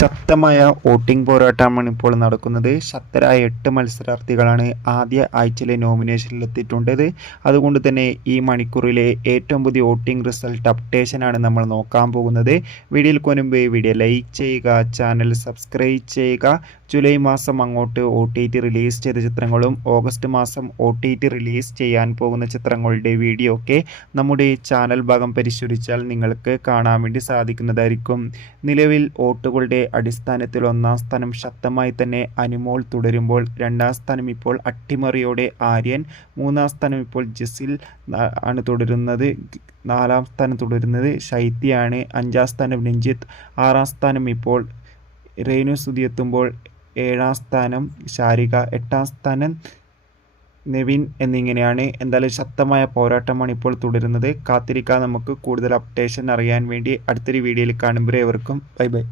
ശക്തമായ വോട്ടിംഗ് പോരാട്ടമാണ് ഇപ്പോൾ നടക്കുന്നത്. ശക്തരായ 8 മത്സരാർത്ഥികളാണ് ആദ്യ ആഴ്ചയിലെ നോമിനേഷനിലെത്തിയിട്ടുള്ളത്. അതുകൊണ്ട് തന്നെ ഈ മണിക്കൂറിലെ ഏറ്റവും പുതിയ വോട്ടിംഗ് റിസൾട്ട് അപ്ഡേഷനാണ് നമ്മൾ നോക്കാൻ പോകുന്നത്. വീഡിയോയിൽ മുൻപ് വീഡിയോ ലൈക്ക് ചെയ്യുക, ചാനൽ സബ്സ്ക്രൈബ് ചെയ്യുക. ജൂലൈ മാസം അങ്ങോട്ട് OTT റിലീസ് ചെയ്ത ചിത്രങ്ങളും ഓഗസ്റ്റ് മാസം OTT റിലീസ് ചെയ്യാൻ പോകുന്ന ചിത്രങ്ങളുടെ വീഡിയോ ഒക്കെ നമ്മുടെ ചാനൽ ഭാഗം പരിശോധിച്ചാൽ നിങ്ങൾക്ക് കാണാൻ വേണ്ടി സാധിക്കുന്നതായിരിക്കും. നിലവിൽ വോട്ടുകളുടെ അടിസ്ഥാനത്തിൽ 1-ാം സ്ഥാനം ശക്തമായി തന്നെ അനുമോൾ തുടരുമ്പോൾ 2-ാം സ്ഥാനം ഇപ്പോൾ അട്ടിമറിയോടെ ആര്യൻ, 3-ാം സ്ഥാനം ഇപ്പോൾ ജസിൽ ആണ് തുടരുന്നത്, 4-ാം സ്ഥാനം തുടരുന്നത് ശൈത്യയാണ്, 5-ാം സ്ഥാനം രഞ്ജിത്ത്, 6-ാം സ്ഥാനം ഇപ്പോൾ രേണു സുധി എത്തുമ്പോൾ 7-ാം സ്ഥാനം ശാരിക, 8-ാം സ്ഥാനം നെവിൻ എന്നിങ്ങനെയാണ്. എന്തായാലും ശക്തമായ പോരാട്ടമാണ് ഇപ്പോൾ തുടരുന്നത്. കാത്തിരിക്കാൻ നമുക്ക് കൂടുതൽ അപ്ഡേഷൻ അറിയാൻ വേണ്ടി. അടുത്തൊരു വീഡിയോയിൽ കാണുമ്പോൾ ഏവർക്കും ബൈ ബൈ.